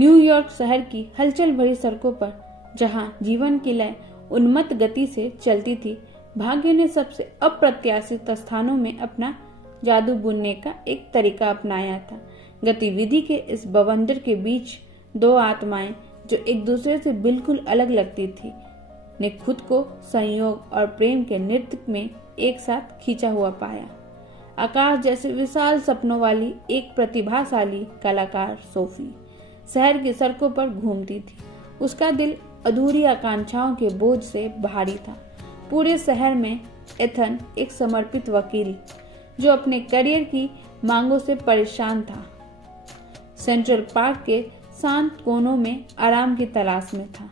New York शहर की हलचल भरी सड़कों पर जहां जीवन की लय उन्मत्त गति से चलती थी, भाग्य ने सबसे अप्रत्याशित स्थानों में अपना जादू बुनने का एक तरीका अपनाया था। गतिविधि के इस बवंडर के बीच दो आत्माएं जो एक दूसरे से बिल्कुल अलग लगती थी, ने खुद को संयोग और प्रेम के नृत्य में एक साथ खींचा हुआ पाया। आकाश जैसे विशाल सपनों वाली एक प्रतिभाशाली कलाकार सोफी शहर की सड़कों पर घूमती थी। उसका दिल अधूरी आकांक्षाओं के बोझ से भारी था। पूरे शहर में एथन एक समर्पित वकील जो अपने करियर की मांगों से परेशान था, सेंट्रल पार्क के शांत कोनों में आराम की तलाश में था।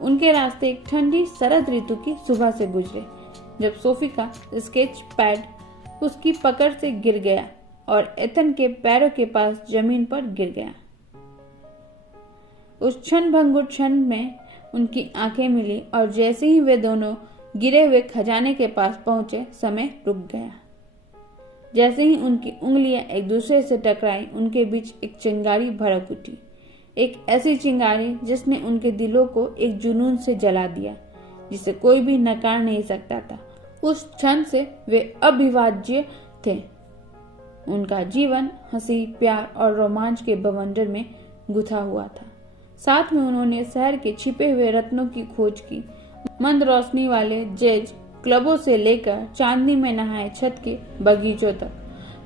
उनके रास्ते एक ठंडी शरद ऋतु की सुबह से गुजरे, जब सोफी का स्केच पैड उसकी पकड़ से गिर गया और एथन के पैरों के पास जमीन पर गिर गया। उस क्षण भंगुर क्षण में उनकी आंखें मिली और जैसे ही वे दोनों गिरे हुए खजाने के पास पहुंचे, समय रुक गया। जैसे ही उनकी उंगलियां एक दूसरे से टकराई, उनके बीच एक चिंगारी भड़क उठी, एक ऐसी चिंगारी जिसने उनके दिलों को एक जुनून से जला दिया जिसे कोई भी नकार नहीं सकता था। उस क्षण से वे अविभाज्य थे। उनका जीवन हंसी, प्यार और रोमांच के बवंडर में गुथा हुआ था। साथ में उन्होंने शहर के छिपे हुए रत्नों की खोज की। मंद रोशनी वाले जैज क्लबों से लेकर चांदनी में नहाए छत के बगीचों तक,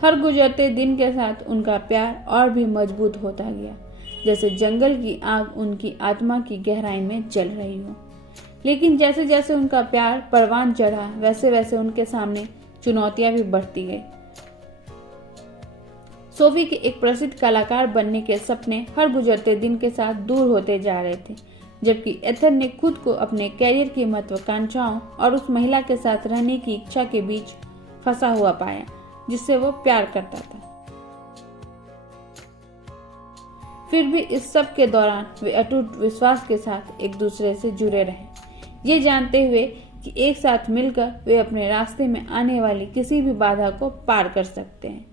हर गुजरते दिन के साथ उनका प्यार और भी मजबूत होता गया, जैसे जंगल की आग उनकी आत्मा की गहराई में जल रही हो। लेकिन जैसे जैसे उनका प्यार परवान चढ़ा, वैसे वैसे उनके सामने चुनौतियां भी बढ़ती गई। सोफी के एक प्रसिद्ध कलाकार बनने के सपने हर गुजरते दिन के साथ दूर होते जा रहे थे, जबकि एथन ने खुद को अपने कैरियर की महत्वाकांक्षाओं और उस महिला के साथ रहने की इच्छा के बीच फंसा हुआ पाया जिससे वो प्यार करता था। फिर भी इस सब के दौरान वे अटूट विश्वास के साथ एक दूसरे से जुड़े रहे, ये जानते हुए कि एक साथ मिलकर वे अपने रास्ते में आने वाली किसी भी बाधा को पार कर सकते हैं।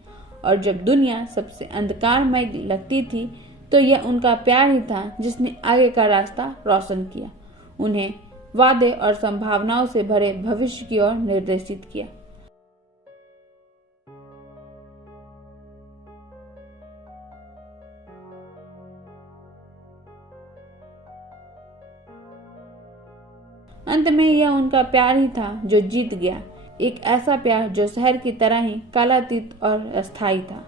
और जब दुनिया सबसे अंधकारमय लगती थी, तो यह उनका प्यार ही था जिसने आगे का रास्ता रोशन किया, उन्हें वादे और संभावनाओं से भरे भविष्य की ओर निर्देशित किया। अंत में यह उनका प्यार ही था जो जीत गया, एक ऐसा प्यार जो शहर की तरह ही कालातीत और अस्थायी था।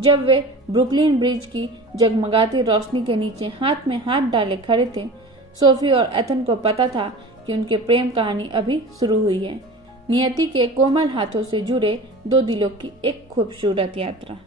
जब वे ब्रुकलिन ब्रिज की जगमगाती रोशनी के नीचे हाथ में हाथ डाले खड़े थे, सोफी और एथन को पता था कि उनके प्रेम कहानी अभी शुरू हुई है, नियति के कोमल हाथों से जुड़े दो दिलों की एक खूबसूरत यात्रा।